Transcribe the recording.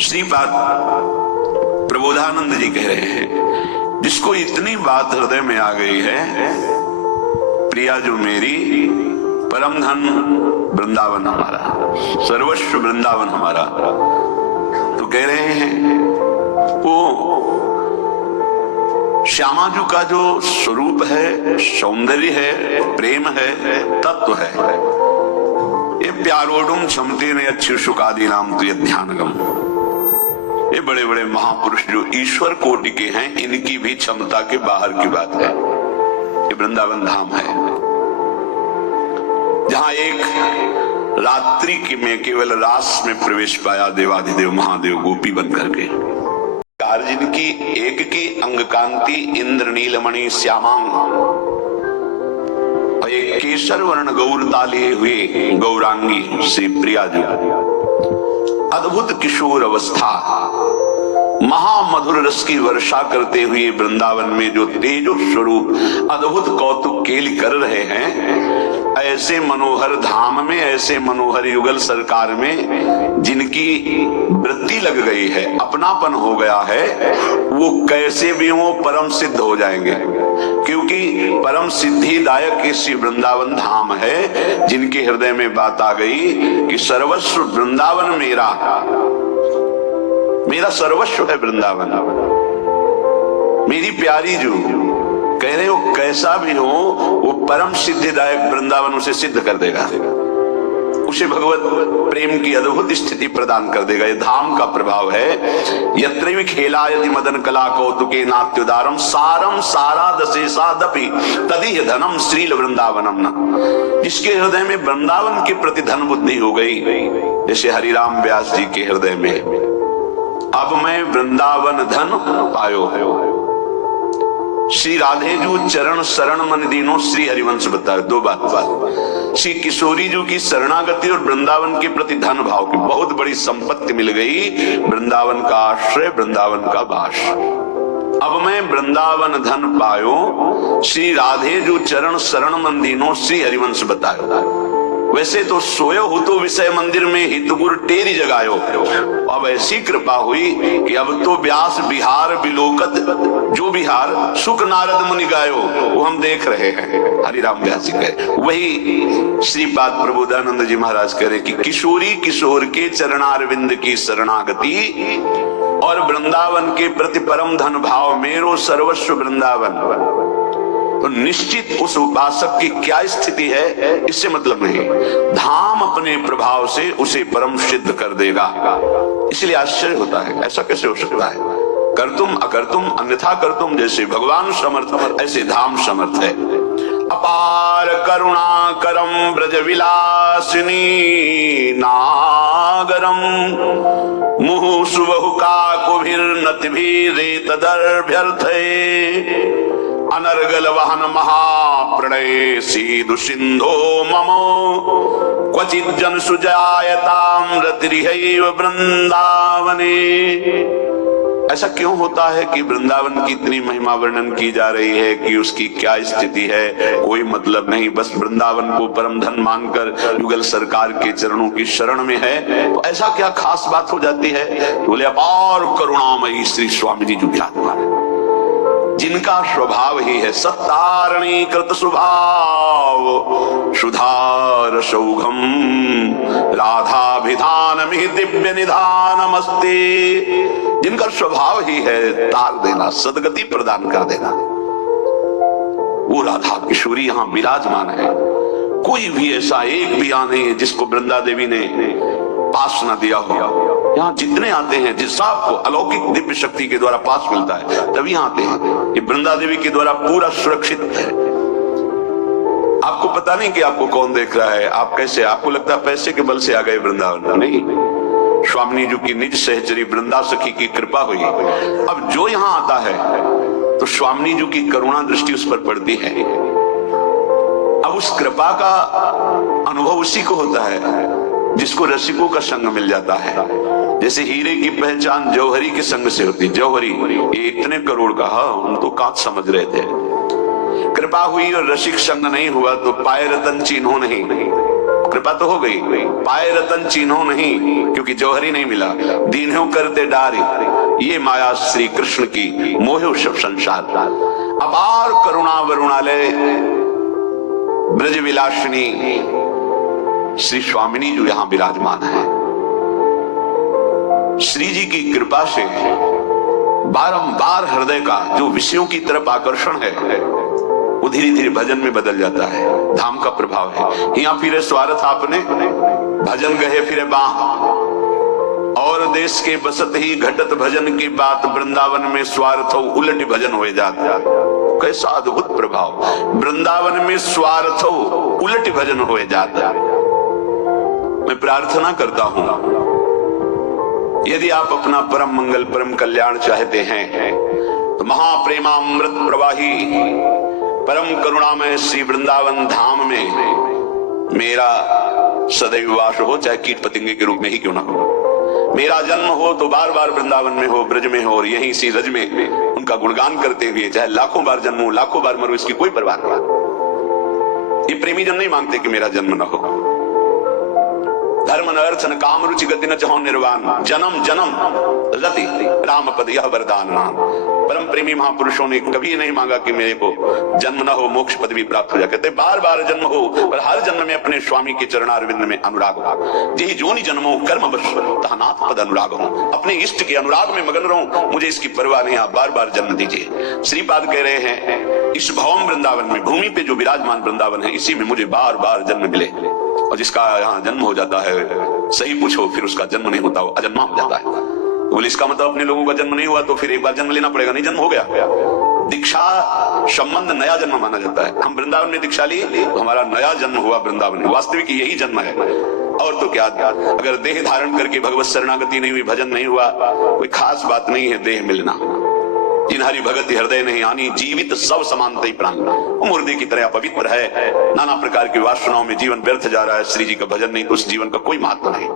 श्रीपाद प्रबोधानंद जी कह रहे हैं, जिसको इतनी बात हृदय में आ गई है, प्रिया जो मेरी, परम धन वृंदावन हमारा, सर्वस्व वृंदावन हमारा। तो कह रहे हैं वो श्यामाजू का जो स्वरूप है, सौंदर्य है, प्रेम है, तत्व है, ये प्यारोडुम क्षमते ने अच्छी सुखादि नाम तो ये ध्यानगम। ये बड़े बड़े महापुरुष जो ईश्वर कोटि के हैं, इनकी भी क्षमता के बाहर की बात है। ये वृंदावन धाम है जहां एक रात्रि की में केवल रास में प्रवेश पाया देवाधिदेव महादेव गोपी बन करके। जिनकी एक की अंग कांति इंद्र नीलमणि श्यामांग, और एक केसर वर्ण गौरता लिए हुए गौरांगी श्री प्रिया जी, अद्भुत किशोर अवस्था, महामधुर रस की वर्षा करते हुए वृंदावन में जो तेजो स्वरूप अद्भुत कौतुक केली कर रहे हैं, ऐसे मनोहर धाम में, ऐसे मनोहर युगल सरकार में जिनकी वृत्ति लग गई है, अपनापन हो गया है, वो कैसे भी हो परम सिद्ध हो जाएंगे। क्योंकि परम सिद्धिदायक इसी वृंदावन धाम है, जिनके हृदय में बात आ गई कि सर्वस्व वृंदावन मेरा, मेरा सर्वस्व है वृंदावन, मेरी प्यारी जो कह रहे हो कैसा भी हो, वो परम सिद्धिदायक वृंदावन उसे सिद्ध कर देगा, उसे भगवत प्रेम की अद्भुत स्थिति प्रदान कर देगा। ये धाम का प्रभाव है। यत्रैव खेलायति मदन कला कौतुके नात्युदारम सारम सारा दशेषादपि तदीय धनम श्रील वृंदावनम न। जिसके हृदय में वृंदावन के प्रति धन बुद्धि हो गई, जैसे हरिराम व्यास जी के हृदय में अब मैं वृंदावन धन पायो है। श्री राधे जू चरण शरण मन दीनो, श्री हरिवंश बताए दो बात। श्री किशोरी जू की शरणागति और वृंदावन के प्रति धन भाव की बहुत बड़ी संपत्ति मिल गई। वृंदावन का आश्रय, वृंदावन का भाष। अब मैं वृंदावन धन पायो, श्री राधे जू चरण शरण मन दीनो, श्री हरिवंश बतायो। वैसे तो सोयो हो तो विषय मंदिर में हितगुर टेरी जगायो। अब ऐसी कृपा हुई कि अब तो व्यास बिहार बिलोकत, जो बिहार सुख नारद मुनि गायो, वो हम देख रहे हैं। हरिराम व्यास जी कहे, वही श्रीपाद प्रबोधानंद जी महाराज कह रहे कि किशोरी किशोर के चरणारविंद की शरणागति और वृंदावन के प्रति परम धन भाव, मेरो सर्वस्व वृंदावन। तो निश्चित उस उपासक की क्या स्थिति है इससे मतलब नहीं, धाम अपने प्रभाव से उसे परम सिद्ध कर देगा। इसलिए आश्चर्य होता है, ऐसा कैसे हो सकता है? करतुम अकर्तुम अन्यथा करतुम, जैसे भगवान समर्थ ऐसे धाम समर्थ है। अपार करुणा करम ब्रज विलासिनी नागरम, मुहु सुबहु का कुभिर नति भी रेत दर्भ्यर्थे, अनर्गल वहन महाप्रणय सीधु सिंधो ममो, क्वचित जन सुजायताम रतिरिहैव वृंदावने। ऐसा क्यों होता है कि वृंदावन की इतनी महिमा वर्णन की जा रही है कि उसकी क्या स्थिति है कोई मतलब नहीं, बस वृंदावन को परम धन मानकर युगल सरकार के चरणों की शरण में है। तो ऐसा क्या खास बात हो जाती है? बोले अपार करुणामयी श्री स्वामी जी जो आत्मा है, जिनका स्वभाव ही है सत्तारणी कृत स्वभाव, सुधार सौघम राधाभिधान दिव्य निधानमस्ते। जिनका स्वभाव ही है तार देना, सदगति प्रदान कर देना, वो राधा किशोरी यहाँ विराजमान है। कोई भी ऐसा एक भी यहाँ नहीं है जिसको वृंदा देवी ने पास न दिया हो। यहाँ जितने आते हैं, जिस सबको अलौकिक दिव्य शक्ति के द्वारा पास मिलता है, तभी आते हैं। ये वृंदा देवी के द्वारा पूरा सुरक्षित है। आपको पता नहीं कि आपको कौन देख रहा है, आप कैसे, आपको लगता है पैसे के बल से आ गए वृंदावन, नहीं। स्वामी जी की निज सहचरी वृंदा सखी की कृपा हुई। अब जो यहाँ आता है तो स्वामी जी की करुणा दृष्टि उस पर पड़ती है। अब उस कृपा का अनुभव उसी को होता है जिसको रसिकों का संग मिल जाता है। जैसे हीरे की पहचान जौहरी के संग से होती। जौहरी ये इतने करोड़ का, हम तो कांच समझ रहे थे। कृपा हुई और रसिक संग नहीं हुआ तो पाए रतन चिन्हो नहीं। कृपा तो हो गई, पाए रतन चिन्हो नहीं, क्योंकि जौहरी नहीं मिला, दीन्हो करते डारे, ये माया श्री कृष्ण की, मोहे सब संसार। अपार करुणा वरुणालय ब्रज विलासिनी श्री स्वामिनी जो यहां विराजमान है, श्री जी की कृपा से बारंबार हृदय का जो विषयों की तरफ आकर्षण है वो धीरे धीरे भजन में बदल जाता है। धाम का प्रभाव है। यहाँ फिरे स्वार्थ आपने, भजन गए फिरे बाह, और देश के बसत ही घटत भजन की बात, वृंदावन में स्वार्थ हो उलट भजन हो जाता। कैसा अद्भुत प्रभाव, वृंदावन में स्वार्थ हो उलट भजन हो जाता। मैं प्रार्थना करता हूं, यदि आप अपना परम मंगल परम कल्याण चाहते हैं तो महाप्रेमामृत प्रवाही परम करुणामय श्री वृंदावन धाम में मेरा सदैव वास हो, चाहे कीट पतंगे के रूप में ही क्यों ना हो। मेरा जन्म हो तो बार बार वृंदावन में हो, ब्रज में हो, और यहीं इसी रज में उनका गुणगान करते हुए चाहे लाखों बार जन्म हो, लाखों बार मरो, इसकी कोई परवाह नहीं। ये प्रेमी जन नहीं मांगते कि मेरा जन्म न हो। धर्म न अर्थ न काम रुचि गति न चाहो निर्वाण, जन्म जन्म रति राम पद यह वरदान। परम प्रेमी महापुरुषों ने कभी नहीं मांगा कि मेरे को जन्म न हो, मोक्ष पद भी प्राप्त हो जाए। कहते बार बार जन्म हो, पर हर जन्म में अपने स्वामी के चरणारविंद में अनुराग हो। यही जोनि जन्मो कर्म बश्वर तहनाथ पद अनुराग हो। अपने इष्ट के अनुराग में मगन रहूं, मुझे इसकी परवाह नहीं, आप बार बार जन्म दीजिए। श्रीपाद कह रहे हैं इस भवन वृंदावन में, भूमि पे जो विराजमान वृंदावन है, इसी में मुझे बार बार जन्म मिले। और जिसका यहाँ जन्म हो जाता है, सही पूछो, फिर उसका जन्म नहीं होता, वो अजन्मा हो जाता है। बोले इसका मतलब अपने लोगों का जन्म नहीं हुआ तो फिर एक बार जन्म लेना पड़ेगा? नहीं, जन्म हो गया। दीक्षा संबंध नया जन्म माना जाता है। हम वृंदावन में दीक्षा ली तो हमारा नया जन्म हुआ वृंदावन में। वास्तविक यही जन्म है, और तो क्या। अगर देह धारण करके भगवत शरणागति नहीं हुई, भजन नहीं हुआ, कोई खास बात नहीं है देह मिलना। जिन हरि भगत हृदय नहीं आनी, जीवित सब समानते प्राण। मुर्दे की तरह पवित्र है, नाना प्रकार की वासनाओं में जीवन व्यर्थ जा रहा है। श्री जी का भजन नहीं तो उस जीवन का कोई महत्व नहीं।